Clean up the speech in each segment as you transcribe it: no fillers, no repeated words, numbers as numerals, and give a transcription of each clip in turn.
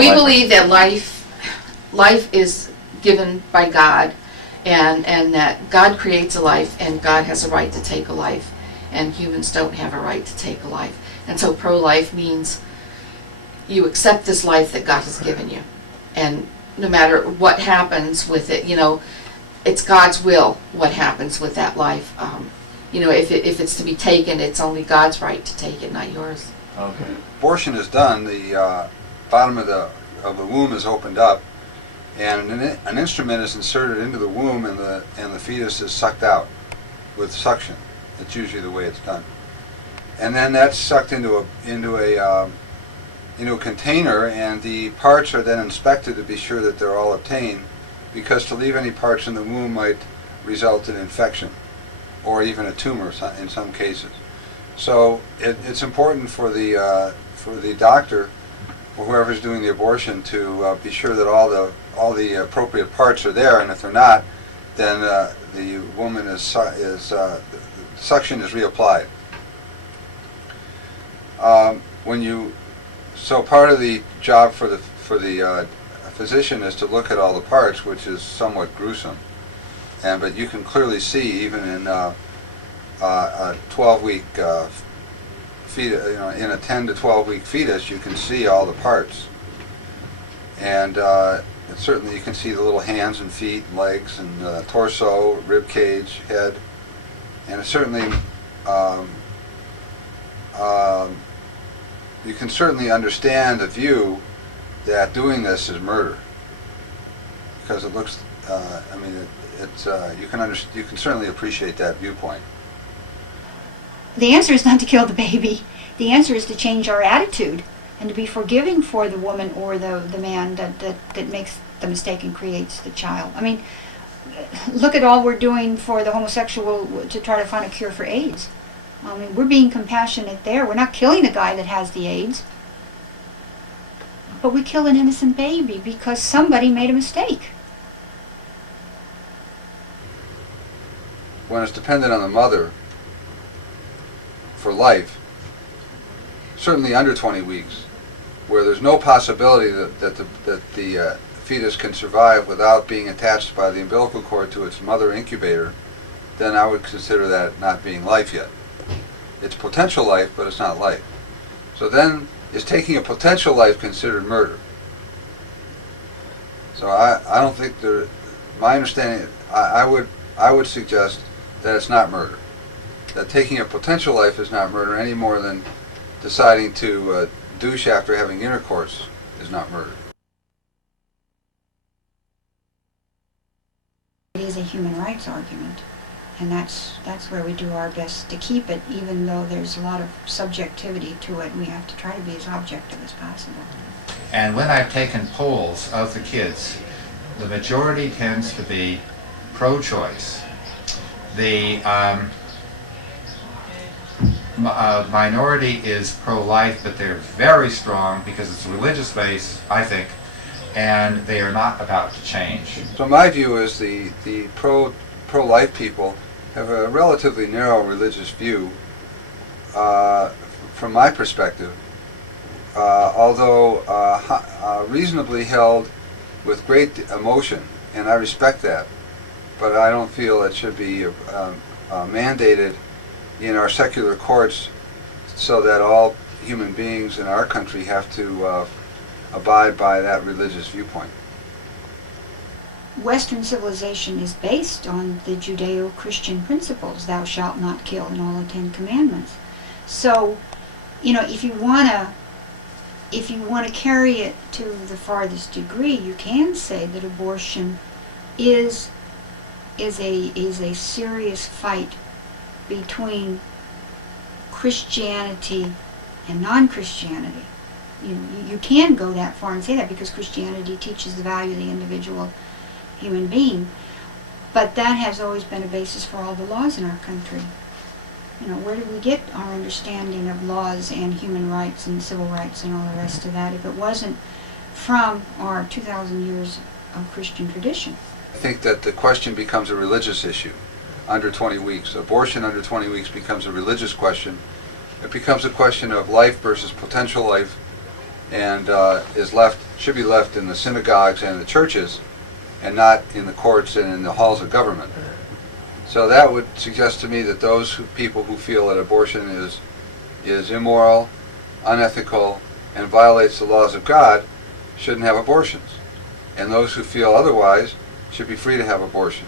We pro-life. believe that life is given by God, and that God creates a life, and God has a right to take a life, and humans don't have a right to take a life. And so pro-life means you accept this life that God has given you, and no matter what happens with it, it's God's will what happens with that life. If it's to be taken, it's only God's right to take it, not yours. Okay. Abortion is done, the bottom of the womb is opened up, and an instrument is inserted into the womb, and the fetus is sucked out with suction. That's usually the way it's done, and then that's sucked into a container, and the parts are then inspected to be sure that they're all obtained, because to leave any parts in the womb might result in infection or even a tumor in some cases. So it's important for the doctor or whoever's doing the abortion to be sure that all the appropriate parts are there, and if they're not, then the woman suction is reapplied. So part of the job for the physician is to look at all the parts, which is somewhat gruesome. But you can clearly see, even in a 12-week fetus, in a 10 to 12-week fetus, you can see all the parts. And certainly you can see the little hands and feet, and legs, and torso, rib cage, head, and certainly you can certainly understand the view that doing this is murder, because it looks. You can certainly appreciate that viewpoint. The answer is not to kill the baby. The answer is to change our attitude and to be forgiving for the woman or the man that makes the mistake and creates the child. I mean, look at all we're doing for the homosexual to try to find a cure for AIDS. I mean, we're being compassionate there. We're not killing the guy that has the AIDS, but we kill an innocent baby because somebody made a mistake. When it's dependent on the mother for life, certainly under 20 weeks, where there's no possibility that the fetus can survive without being attached by the umbilical cord to its mother incubator, then I would consider that not being life yet. It's potential life, but it's not life. So then, is taking a potential life considered murder? So I don't think my understanding, I would suggest that it's not murder. That taking a potential life is not murder any more than deciding to douche after having intercourse is not murder. It is a human rights argument, and that's where we do our best to keep it, even though there's a lot of subjectivity to it. We have to try to be as objective as possible. And when I've taken polls of the kids, the majority tends to be pro-choice. The minority is pro-life, but they're very strong because it's religious based, I think, and they are not about to change. So my view is the pro-life people have a relatively narrow religious view from my perspective, although reasonably held with great emotion, and I respect that, but I don't feel it should be mandated in our secular courts so that all human beings in our country have to abide by that religious viewpoint. Western civilization is based on the Judeo-Christian principles, thou shalt not kill, and all the 10 Commandments. So, if you want to carry it to the farthest degree, you can say that abortion is a serious fight between Christianity and non-Christianity. You can go that far and say that because Christianity teaches the value of the individual human being, but that has always been a basis for all the laws in our country. Where did we get our understanding of laws and human rights and civil rights and all the rest of that if it wasn't from our 2,000 years of Christian tradition? I think that the question becomes a religious issue under 20 weeks. Abortion under 20 weeks becomes a religious question. It becomes a question of life versus potential life, and should be left in the synagogues and the churches, and not in the courts and in the halls of government. So that would suggest to me that those people who feel that abortion is immoral, unethical, and violates the laws of God shouldn't have abortions. And those who feel otherwise should be free to have abortions.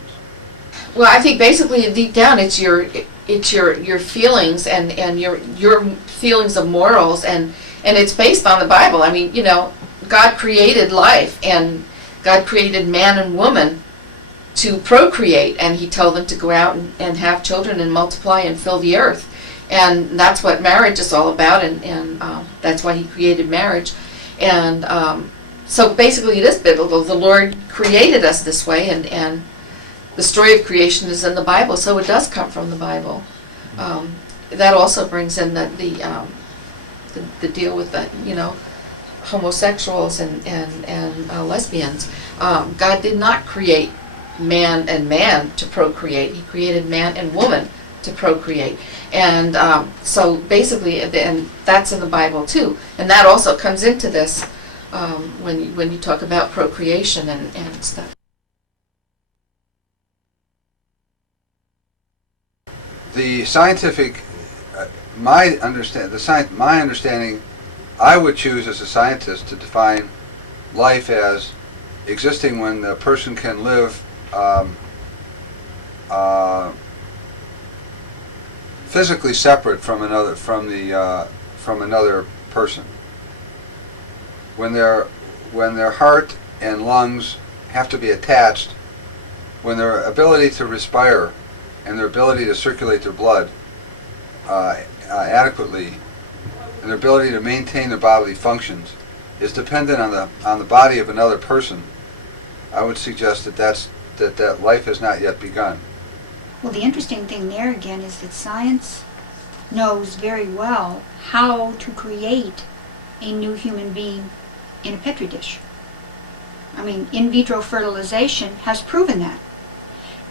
Well, I think basically deep down it's your feelings and your feelings of morals, and it's based on the Bible. I mean, God created life, and God created man and woman to procreate, and he told them to go out and have children and multiply and fill the earth. And that's what marriage is all about, and that's why he created marriage. And so basically it is biblical. The Lord created us this way, and the story of creation is in the Bible, so it does come from the Bible. That also brings in the deal with the homosexuals and lesbians. God did not create man and man to procreate. He created man and woman to procreate. And so basically, and that's in the Bible too. And that also comes into this when you talk about procreation and stuff. The scientific, my understanding, I would choose as a scientist to define life as existing when a person can live physically separate from another person. When their heart and lungs have to be attached, when their ability to respire and their ability to circulate their blood adequately, and their ability to maintain their bodily functions is dependent on the body of another person, I would suggest that life has not yet begun. Well, the interesting thing there again is that science knows very well how to create a new human being in a petri dish. I mean, in vitro fertilization has proven that.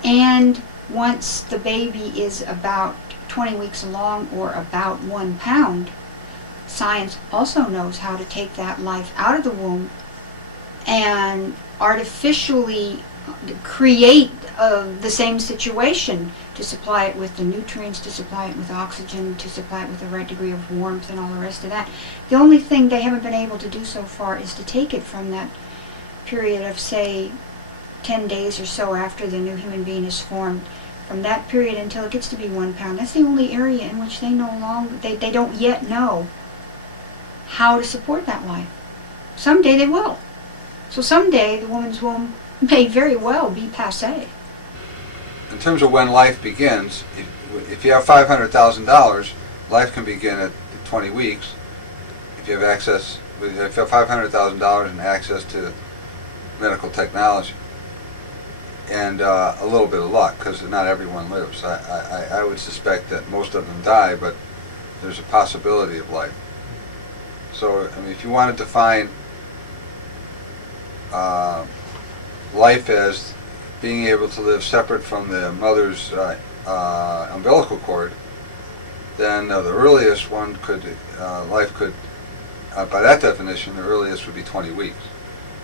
And once the baby is about 20 weeks along or about 1 pound, science also knows how to take that life out of the womb and artificially create the same situation, to supply it with the nutrients, to supply it with oxygen, to supply it with the right degree of warmth and all the rest of that. The only thing they haven't been able to do so far is to take it from that period of, say, 10 days or so after the new human being is formed, from that period until it gets to be 1 pound. That's the only area in which they don't yet know how to support that life. Someday they will. So someday the woman's womb may very well be passé. In terms of when life begins, if you have $500,000, life can begin at 20 weeks. If you have $500,000 and access to medical technology, and a little bit of luck, because not everyone lives. I would suspect that most of them die, but there's a possibility of life. So, I mean, if you want to define life as being able to live separate from the mother's umbilical cord, then the earliest life could, by that definition, the earliest would be 20 weeks.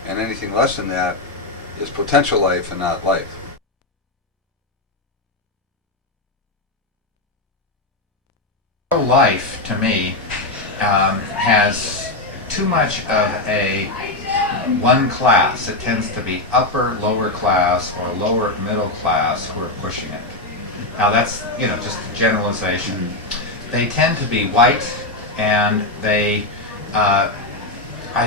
And anything less than that is potential life and not life. Life, to me, has too much of a one class. It tends to be upper, lower class, or lower middle class who are pushing it. Now that's, just a generalization. They tend to be white, and they, I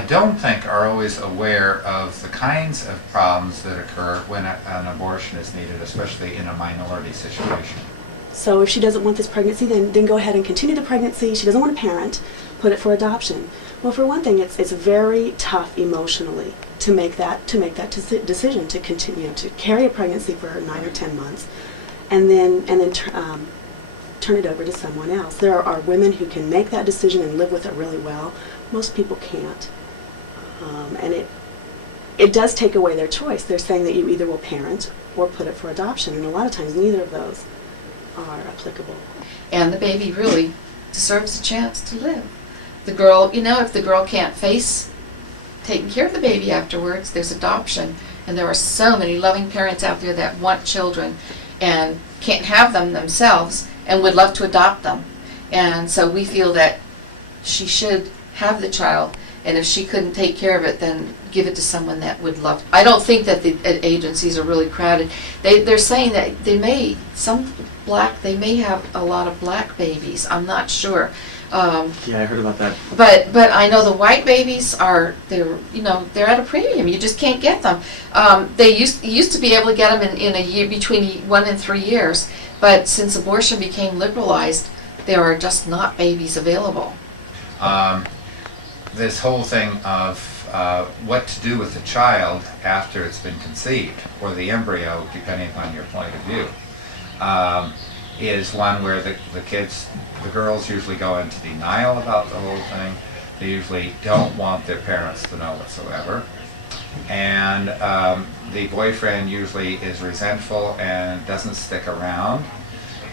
don't think, are always aware of the kinds of problems that occur when an abortion is needed, especially in a minority situation. So if she doesn't want this pregnancy, then go ahead and continue the pregnancy. She doesn't want a parent, put it for adoption. Well, for one thing, it's very tough emotionally to make that decision to continue to carry a pregnancy for 9 or 10 months, and then turn it over to someone else. There are women who can make that decision and live with it really well. Most people can't, and it does take away their choice. They're saying that you either will parent or put it for adoption, and a lot of times neither of those are applicable. And the baby really deserves a chance to live. the girl, if the girl can't face taking care of the baby afterwards, there's adoption. And there are so many loving parents out there that want children and can't have them themselves and would love to adopt them. And so we feel that she should have the child, and if she couldn't take care of it, then give it to someone that would love. I don't think that the agencies are really crowded. They're saying that they may have a lot of black babies. I'm not sure. Yeah, I heard about that. But I know the white babies they're at a premium. You just can't get them. They used to be able to get them in a year, between 1 and 3 years, but since abortion became liberalized, there are just not babies available. This whole thing of what to do with the child after it's been conceived, or the embryo, depending upon your point of view, is one where the girls usually go into denial about the whole thing. They usually don't want their parents to know whatsoever. And the boyfriend usually is resentful and doesn't stick around.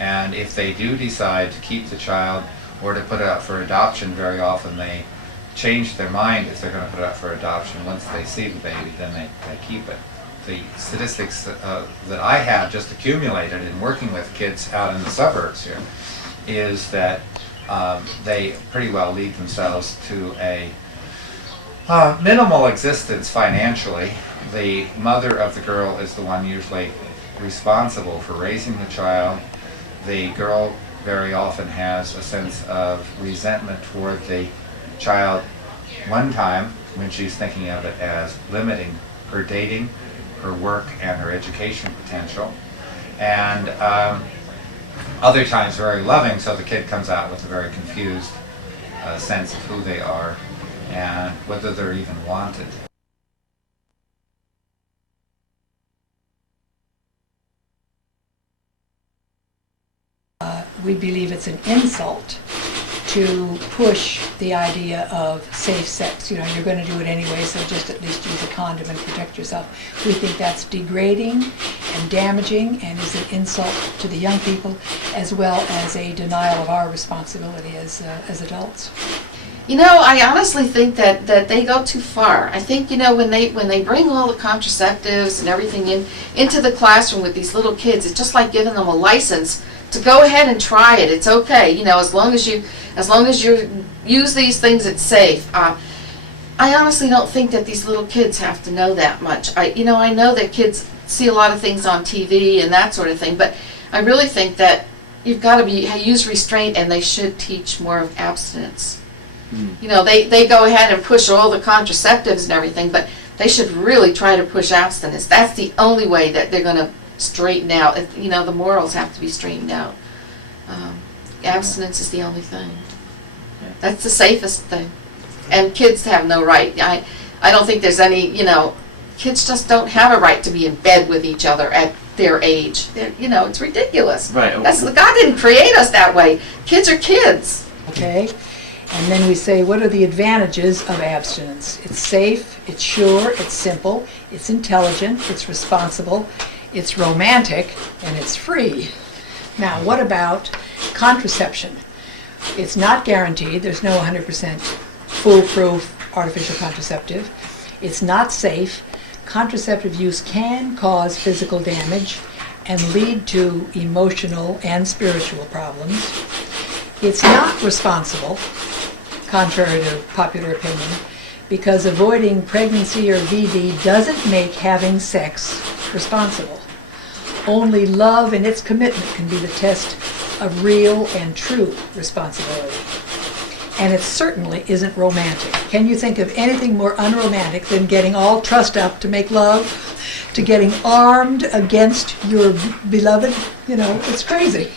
And if they do decide to keep the child or to put it up for adoption, very often they change their mind if they're going to put it up for adoption. Once they see the baby, then they keep it. The statistics that I have just accumulated in working with kids out in the suburbs here is that they pretty well lead themselves to a minimal existence financially. The mother of the girl is the one usually responsible for raising the child. The girl very often has a sense of resentment toward the child one time when she's thinking of it as limiting her dating, her work, and her education potential. And other times very loving, so the kid comes out with a very confused sense of who they are and whether they're even wanted. We believe it's an insult to push the idea of safe sex. You're going to do it anyway, so just at least use a condom and protect yourself. We think that's degrading and damaging and is an insult to the young people, as well as a denial of our responsibility as adults. I honestly think that they go too far. I think, when they bring all the contraceptives and everything into the classroom with these little kids, it's just like giving them a license to go ahead and try it. It's okay, as long as you use these things, it's safe. I honestly don't think that these little kids have to know that much. I know that kids see a lot of things on TV and that sort of thing, but I really think that you've got to use restraint, and they should teach more of abstinence. They go ahead and push all the contraceptives and everything, but they should really try to push abstinence. That's the only way that they're going to straighten out. The morals have to be straightened out. Abstinence is the only thing. That's the safest thing. And kids have no right. I don't think there's any, kids just don't have a right to be in bed with each other at their age. It's ridiculous. Right. God didn't create us that way. Kids are kids. Okay? And then we say, what are the advantages of abstinence? It's safe, it's sure, it's simple, it's intelligent, it's responsible, it's romantic, and it's free. Now, what about contraception? It's not guaranteed. There's no 100% foolproof artificial contraceptive. It's not safe. Contraceptive use can cause physical damage and lead to emotional and spiritual problems. It's not responsible, contrary to popular opinion, because avoiding pregnancy or VD doesn't make having sex responsible. Only love and its commitment can be the test of real and true responsibility. And it certainly isn't romantic. Can you think of anything more unromantic than getting all trussed up to make love, to getting armed against your beloved? It's crazy.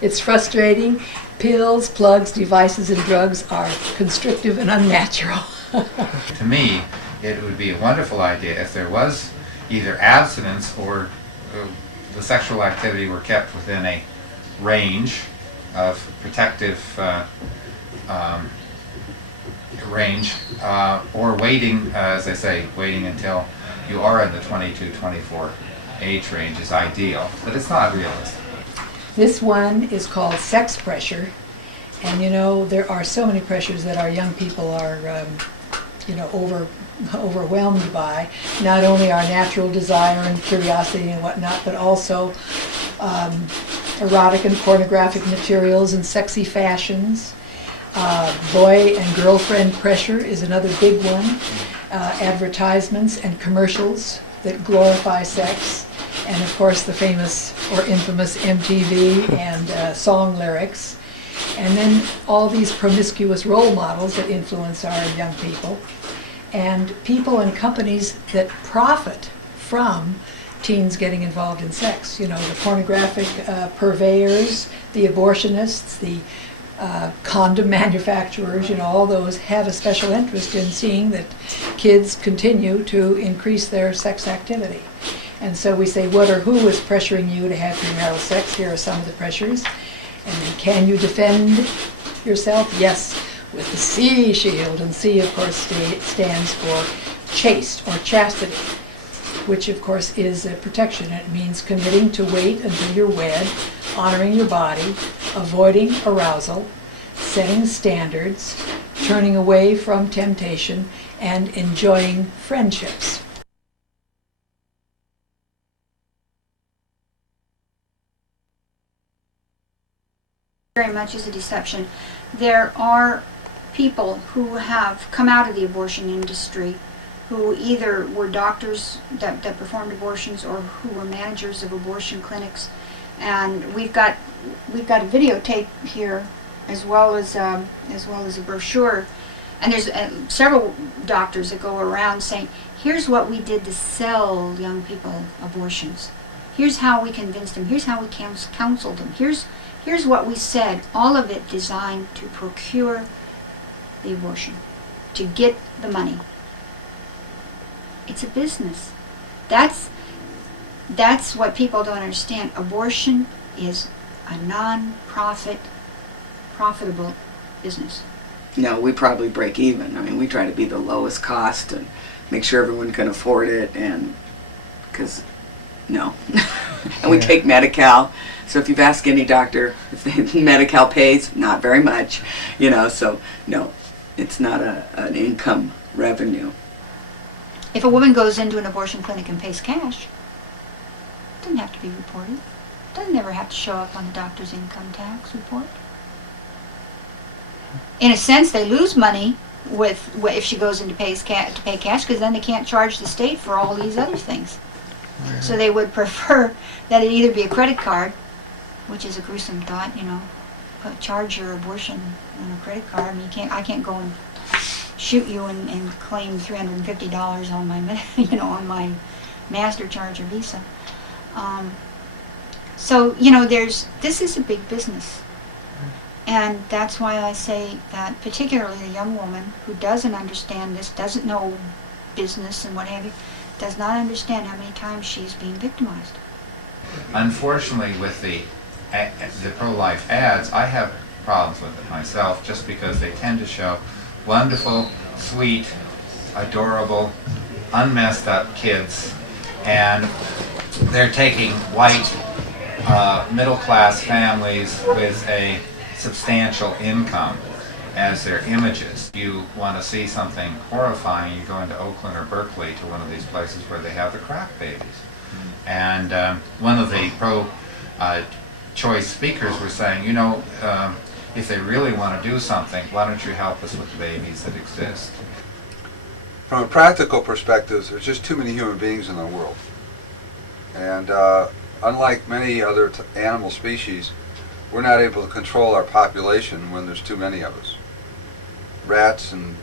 It's frustrating. Pills, plugs, devices, and drugs are constrictive and unnatural. To me, it would be a wonderful idea if there was either abstinence or the sexual activity were kept within a range of protective range, or waiting, as I say, waiting until you are in the 22-24 age range is ideal, but it's not realistic. This one is called sex pressure, And there are so many pressures that our young people are, overwhelmed by. Not only our natural desire and curiosity and whatnot, but also erotic and pornographic materials and sexy fashions. Boy and girlfriend pressure is another big one. Advertisements and commercials that glorify sex. And of course the famous or infamous MTV and song lyrics. And then all these promiscuous role models that influence our young people. And people and companies that profit from teens getting involved in sex. The pornographic purveyors, the abortionists, the condom manufacturers, all those have a special interest in seeing that kids continue to increase their sex activity. And so we say, what or who is pressuring you to have premarital sex? Here are some of the pressures. And then, can you defend yourself? Yes, with the C shield. And C, of course, stands for chaste or chastity, which, of course, is a protection. It means committing to wait until you're wed, honoring your body, avoiding arousal, setting standards, turning away from temptation, and enjoying friendships. Very much is a deception. There are people who have come out of the abortion industry who either were doctors that performed abortions or who were managers of abortion clinics, and we've got a videotape here as well as a brochure, and there's several doctors that go around saying, here's what we did to sell young people abortions, here's how we convinced them, here's how we counseled them, here's what we said, all of it designed to procure the abortion, to get the money. It's a business. That's what people don't understand. Abortion is a non-profit, profitable business. No, we probably break even. I mean, we try to be the lowest cost and make sure everyone can afford it, and and we take Medi-Cal. So if you've asked any doctor if Medi-Cal pays, not very much, so no, it's not an income revenue. If a woman goes into an abortion clinic and pays cash, it doesn't have to be reported. It doesn't ever have to show up on the doctor's income tax report. In a sense, they lose money if she goes in to pay cash, because then they can't charge the state for all these other things. So they would prefer that it either be a credit card, which is a gruesome thought, charge your abortion on a credit card. I mean, I can't go and shoot you and claim $350 on my, on my MasterCharge or Visa. This is a big business. And that's why I say that particularly a young woman who doesn't understand this, doesn't know business and what have you, does not understand how many times she's being victimized. Unfortunately, with the pro-life ads, I have problems with it myself, just because they tend to show wonderful, sweet, adorable, unmessed up kids, and they're taking white, middle-class families with a substantial income as their images. You want to see something horrifying, you go into Oakland or Berkeley to one of these places where they have the crack babies. And one of the pro-choice speakers were saying, if they really want to do something, why don't you help us with the babies that exist? From a practical perspective, there's just too many human beings in the world. And unlike many other animal species, we're not able to control our population when there's too many of us. Rats and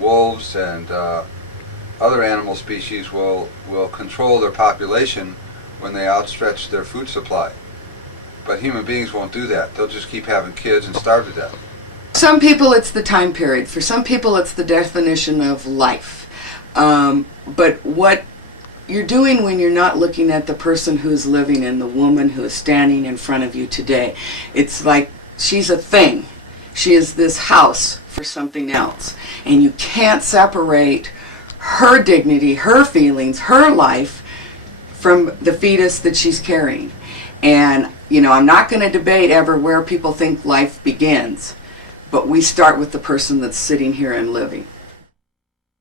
wolves and other animal species will control their population when they outstretch their food supply. But human beings won't do that. They'll just keep having kids and starve to death. Some people it's the time period. For some people it's the definition of life. But what you're doing when you're not looking at the person who's living and the woman who is standing in front of you today, it's like she's a thing. She is this house for something else. And you can't separate her dignity, her feelings, her life from the fetus that she's carrying. And, you know, I'm not going to debate ever where people think life begins, but we start with the person that's sitting here and living.